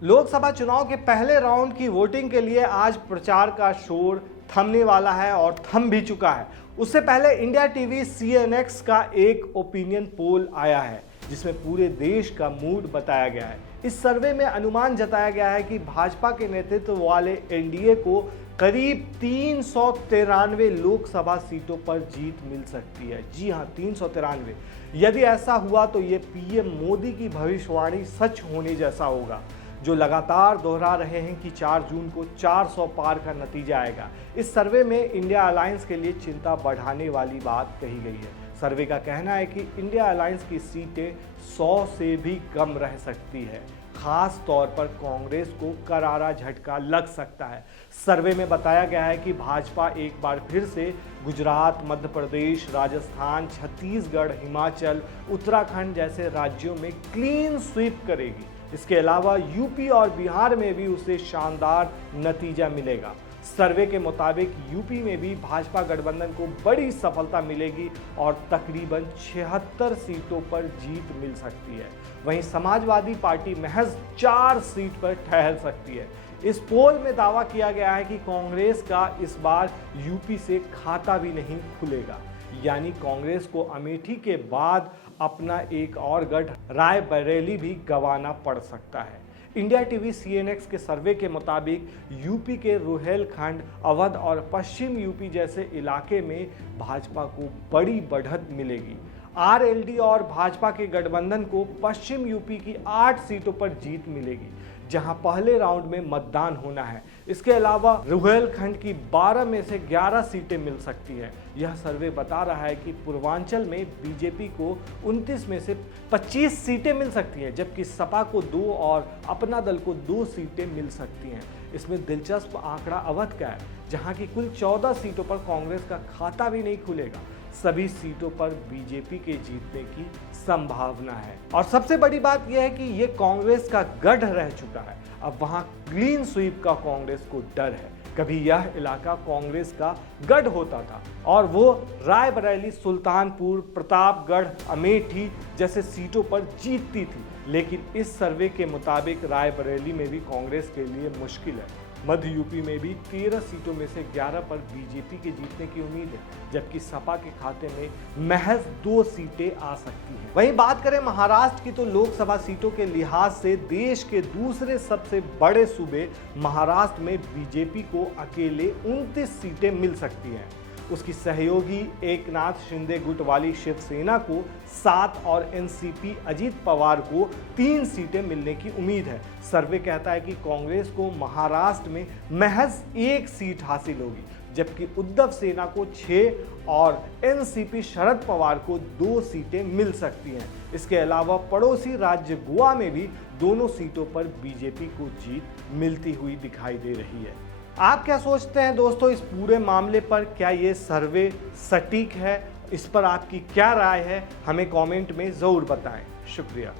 लोकसभा चुनाव के पहले राउंड की वोटिंग के लिए आज प्रचार का शोर थमने वाला है और थम भी चुका है। उससे पहले इंडिया टीवी CNX का एक ओपिनियन पोल आया है जिसमें पूरे देश का मूड बताया गया है। इस सर्वे में अनुमान जताया गया है कि भाजपा के नेतृत्व वाले एनडीए को करीब 393 लोकसभा सीटों पर जीत मिल सकती है। जी हां, 393। यदि ऐसा हुआ तो ये पीएम मोदी की भविष्यवाणी सच होने जैसा होगा, जो लगातार दोहरा रहे हैं कि 4 जून को 400 पार का नतीजा आएगा। इस सर्वे में इंडिया अलायंस के लिए चिंता बढ़ाने वाली बात कही गई है। सर्वे का कहना है कि इंडिया अलायंस की सीटें 100 से भी कम रह सकती है। खास तौर पर कांग्रेस को करारा झटका लग सकता है। सर्वे में बताया गया है कि भाजपा एक बार फिर से गुजरात, मध्य प्रदेश, राजस्थान, छत्तीसगढ़, हिमाचल, उत्तराखंड जैसे राज्यों में क्लीन स्वीप करेगी। इसके अलावा यूपी और बिहार में भी उसे शानदार नतीजा मिलेगा। सर्वे के मुताबिक यूपी में भी भाजपा गठबंधन को बड़ी सफलता मिलेगी और तकरीबन 76 सीटों पर जीत मिल सकती है। वहीं समाजवादी पार्टी महज 4 सीट पर ठहर सकती है। इस पोल में दावा किया गया है कि कांग्रेस का इस बार यूपी से खाता भी नहीं खुलेगा, यानी कांग्रेस को अमेठी के बाद अपना एक और गढ़ रायबरेली भी गंवाना पड़ सकता है। इंडिया टीवी CNX के सर्वे के मुताबिक यूपी के रुहेलखंड, अवध और पश्चिम यूपी जैसे इलाके में भाजपा को बड़ी बढ़त मिलेगी। RLD और भाजपा के गठबंधन को पश्चिम यूपी की 8 सीटों पर जीत मिलेगी, जहां पहले राउंड में मतदान होना है। इसके अलावा रुहेलखंड की 12 में से 11 सीटें मिल सकती है। यह सर्वे बता रहा है कि पूर्वांचल में बीजेपी को 29 में से 25 सीटें मिल सकती हैं, जबकि सपा को 2 और अपना दल को 2 सीटें मिल सकती हैं। इसमें दिलचस्प आंकड़ा अवध का है, जहां की कुल 14 सीटों पर कांग्रेस का खाता भी नहीं खुलेगा। सभी सीटों पर बीजेपी के जीतने की संभावना है। और सबसे बड़ी बात यह है कि ये कांग्रेस का गढ़ रह चुका है। अब वहां क्लीन स्वीप का कांग्रेस को डर है। कभी यह इलाका कांग्रेस का गढ़ होता था और वो रायबरेली, सुल्तानपुर, प्रतापगढ़, अमेठी जैसे सीटों पर जीतती थी। लेकिन इस सर्वे के मुताबिक रायबरेली में भी कांग्रेस के लिए मुश्किल है। मध्य यूपी में भी 13 सीटों में से 11 पर बीजेपी के जीतने की उम्मीद है, जबकि सपा के खाते में महज 2 सीटें आ सकती हैं। वहीं बात करें महाराष्ट्र की, तो लोकसभा सीटों के लिहाज से देश के दूसरे सबसे बड़े सूबे महाराष्ट्र में बीजेपी को अकेले 29 सीटें मिल सकती हैं। उसकी सहयोगी एकनाथ शिंदे गुट वाली शिवसेना को 7 और एनसीपी अजीत पवार को 3 सीटें मिलने की उम्मीद है। सर्वे कहता है कि कांग्रेस को महाराष्ट्र में महज 1 सीट हासिल होगी, जबकि उद्धव सेना को 6 और एनसीपी शरद पवार को 2 सीटें मिल सकती हैं। इसके अलावा पड़ोसी राज्य गोवा में भी दोनों सीटों पर बीजेपी को जीत मिलती हुई दिखाई दे रही है। आप क्या सोचते हैं दोस्तों इस पूरे मामले पर? क्या ये सर्वे सटीक है? इस पर आपकी क्या राय है? हमें कमेंट में ज़रूर बताएं। शुक्रिया।